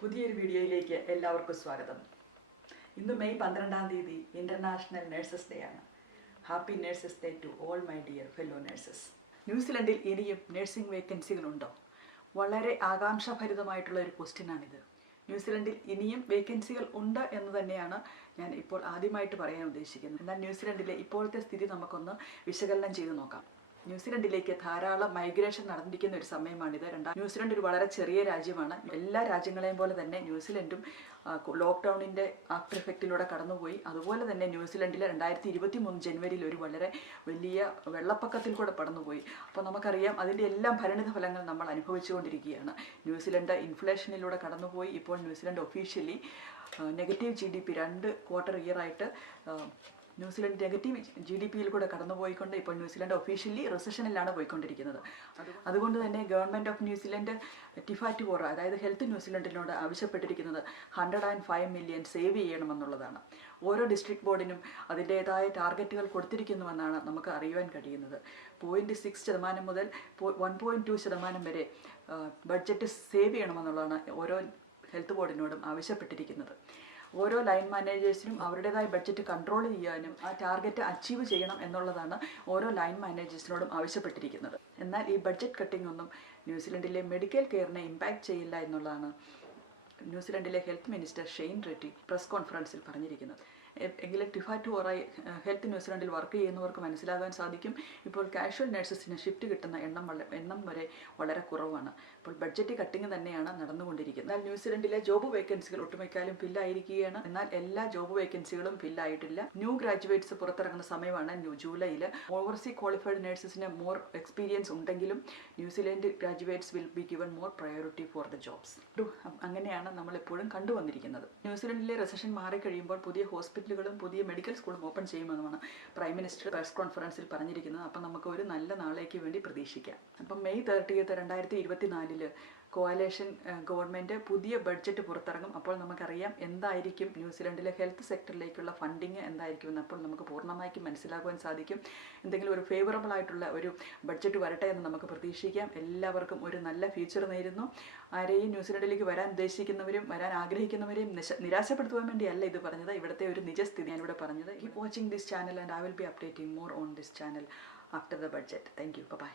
പുതിയൊരു വീഡിയോയിലേക്ക് എല്ലാവർക്കും സ്വാഗതം. ഇന്ന് മെയ് പന്ത്രണ്ടാം തീയതി ഇന്റർനാഷണൽ നഴ്സസ് ഡേ ആണ്. Happy nurses day to all my dear fellow nurses ന്യൂസിലൻഡിൽ ഇനിയും നഴ്സിംഗ് വേക്കൻസികളുണ്ടോ വളരെ ആകാംക്ഷാഭരിതമായിട്ടുള്ള ഒരു ക്വസ്റ്റ്യനാണിത് ന്യൂസിലൻഡിൽ ഇനിയും വേക്കൻസികൾ ഉണ്ട് എന്ന് തന്നെയാണ് ഞാൻ ഇപ്പോൾ ആദ്യമായിട്ട് പറയാൻ ഉദ്ദേശിക്കുന്നത്. എന്നാൽ ന്യൂസിലൻഡിലെ ഇപ്പോഴത്തെ സ്ഥിതി നമുക്കൊന്ന് വിശകലനം ചെയ്ത് നോക്കാം. ന്യൂസിലൻഡിലേക്ക് ധാരാളം മൈഗ്രേഷൻ നടന്നിരിക്കുന്ന ഒരു സമയമാണിത്. രണ്ടാം ന്യൂസിലൻഡ് ഒരു വളരെ ചെറിയ രാജ്യമാണ്. എല്ലാ രാജ്യങ്ങളെയും പോലെ തന്നെ ന്യൂസിലൻഡും ലോക്ക്ഡൗണിന്റെ ആഫ്റ്റർ എഫക്റ്റിലൂടെ കടന്നുപോയി. അതുപോലെ തന്നെ ന്യൂസിലൻഡിലെ രണ്ടായിരത്തി ഇരുപത്തി മൂന്ന് ജനുവരിയിൽ ഒരു വളരെ വലിയ വെള്ളപ്പൊക്കത്തിൽ കൂടെ കടന്നുപോയി അപ്പോൾ നമുക്കറിയാം അതിന്റെ എല്ലാം പരിണിത ഫലങ്ങൾ നമ്മൾ അനുഭവിച്ചുകൊണ്ടിരിക്കുകയാണ്. ന്യൂസിലൻഡ് ഇൻഫ്ലേഷനിലൂടെ കടന്നുപോയി. ഇപ്പോൾ New Zealand officially negative G D P രണ്ട് quarter ഇയറായിട്ട് New Zealand negative G D പിയിൽ കൂടെ കടന്നുപോയിക്കൊണ്ട് ഇപ്പോൾ ന്യൂസിലൻഡ് ഒഫീഷ്യലി റിസഷനിലാണ് പോയിക്കൊണ്ടിരിക്കുന്നത്. അതുകൊണ്ട് തന്നെ ഗവൺമെന്റ് ഓഫ് ന്യൂസിലൻഡ് ടിഫാറ്റ് കോറ അതായത് ഹെൽത്ത് ന്യൂസിലൻഡിനോട് ആവശ്യപ്പെട്ടിരിക്കുന്നത് hundred and five million save ചെയ്യണമെന്നുള്ളതാണ്. ഓരോ ഡിസ്ട്രിക്ട് ബോർഡിനും അതിന്റേതായ ടാർഗറ്റുകൾ കൊടുത്തിരിക്കുന്നുവെന്നാണ് നമുക്ക് അറിയുവാൻ കഴിയുന്നത്. പോയിന്റ് സിക്സ് ശതമാനം മുതൽ വൺ പോയിന്റ് ടു ശതമാനം വരെ ബഡ്ജറ്റ് സേവ് ചെയ്യണമെന്നുള്ളതാണ് ഓരോ ഹെൽത്ത് ബോർഡിനോടും ആവശ്യപ്പെട്ടിരിക്കുന്നത്. ഓരോ ലൈൻ മാനേജേഴ്സിനും അവരുടേതായ ബഡ്ജറ്റ് കൺട്രോൾ ചെയ്യാനും ആ ടാർഗറ്റ് അച്ചീവ് ചെയ്യണം എന്നുള്ളതാണ് ഓരോ ലൈൻ മാനേജേഴ്സിനോടും ആവശ്യപ്പെട്ടിരിക്കുന്നത്. എന്നാൽ ഈ ബഡ്ജറ്റ് കട്ടിംഗ് ഒന്നും ന്യൂസിലൻഡിലെ മെഡിക്കൽ കെയറിനെ ഇമ്പാക്റ്റ് ചെയ്യില്ല എന്നുള്ളതാണ് ന്യൂസിലൻഡിലെ health minister Shane Reti press കോൺഫറൻസിൽ പറഞ്ഞിരിക്കുന്നത്. എങ്കിലും ടിഫാറ്റു ഓറായി ഹെൽത്ത് ന്യൂസിലൻഡിൽ വർക്ക് ചെയ്യുന്നവർക്ക് മനസ്സിലാകാൻ സാധിക്കും. ഇപ്പോൾ കാഷ്വൽ നഴ്സസിന് ഷിഫ്റ്റ് കിട്ടുന്ന എണ്ണം വളരെ എണ്ണം വരെ വളരെ കുറവാണ്. ഇപ്പോൾ ബഡ്ജറ്റ് കട്ടിങ് തന്നെയാണ് നടന്നുകൊണ്ടിരിക്കുന്നത്. എന്നാൽ ന്യൂസിലൻഡിലെ ജോബ് വേക്കൻസികൾ ഒട്ടുമിക്കാലും ഫില്ലായിരിക്കുകയാണ്. എന്നാൽ എല്ലാ ജോബ് വേക്കൻസികളും ഫില്ലായിട്ടില്ല. ന്യൂ ഗ്രാജുവേറ്റ്സ് പുറത്തിറങ്ങുന്ന സമയമാണ് ന്യൂ ജൂലൈയിൽ ഓവർസീ ക്വാളിഫൈഡ് നഴ്സസിന് മോർ എക്സ്പീരിയൻസ് ഉണ്ടെങ്കിലും New Zealand graduates will be given more priority for the jobs. അങ്ങനെയാണ് നമ്മൾ എപ്പോഴും കണ്ടുവന്നിരിക്കുന്നത്. ന്യൂസിലൻഡിലെ റെസഷൻ മാറിക്കഴിയുമ്പോൾ പുതിയ ഹോസ്പിറ്റലുകളും പുതിയ മെഡിക്കൽ സ്കൂളും ഓപ്പൺ ചെയ്യുമെന്നാണ് പ്രൈം മിനിസ്റ്റർ പ്രസ് കോൺഫറൻസിൽ പറഞ്ഞിരിക്കുന്നത്. അപ്പം നമുക്ക് ഒരു നല്ല നാളേക്ക് വേണ്ടി പ്രതീക്ഷിക്കാം. അപ്പം മെയ് തേർട്ടിയത്ത് രണ്ടായിരത്തി ഇരുപത്തിനാലിൽ കോയലേഷൻ ഗവൺമെന്റ് പുതിയ ബഡ്ജറ്റ് പുറത്തിറങ്ങും. അപ്പോൾ നമുക്കറിയാം എന്തായിരിക്കും ന്യൂസിലൻഡിലെ ഹെൽത്ത് സെക്ടറിലേക്കുള്ള ഫണ്ടിങ് എന്തായിരിക്കും അപ്പോൾ നമുക്ക് പൂർണമായിട്ട് മനസ്സിലാക്കുവാൻ സാധിക്കും. എന്തെങ്കിലും ഒരു ഫേവറബിൾ ആയിട്ടുള്ള ഒരു ബഡ്ജറ്റ് വരട്ടെ എന്ന് നമുക്ക് പ്രതീക്ഷിക്കാം. എല്ലാവർക്കും ഒരു നല്ല ഫ്യൂച്ചർ നേരുന്നു. ആരെയും ന്യൂസിലൻഡിലേക്ക് വരാൻ ഉദ്ദേശിക്കുന്നവരും വരാൻ ആഗ്രഹിക്കുന്നവരെയും നിരാശപ്പെടുത്തുവാൻ വേണ്ടിയല്ല ഇത് പറഞ്ഞത്. ഇവിടുത്തെ ഒരു നിജസ്ഥിതി ഞാനിവിടെ പറഞ്ഞത്. Keep watching this channel and I will be updating more on this channel after the budget thank you bye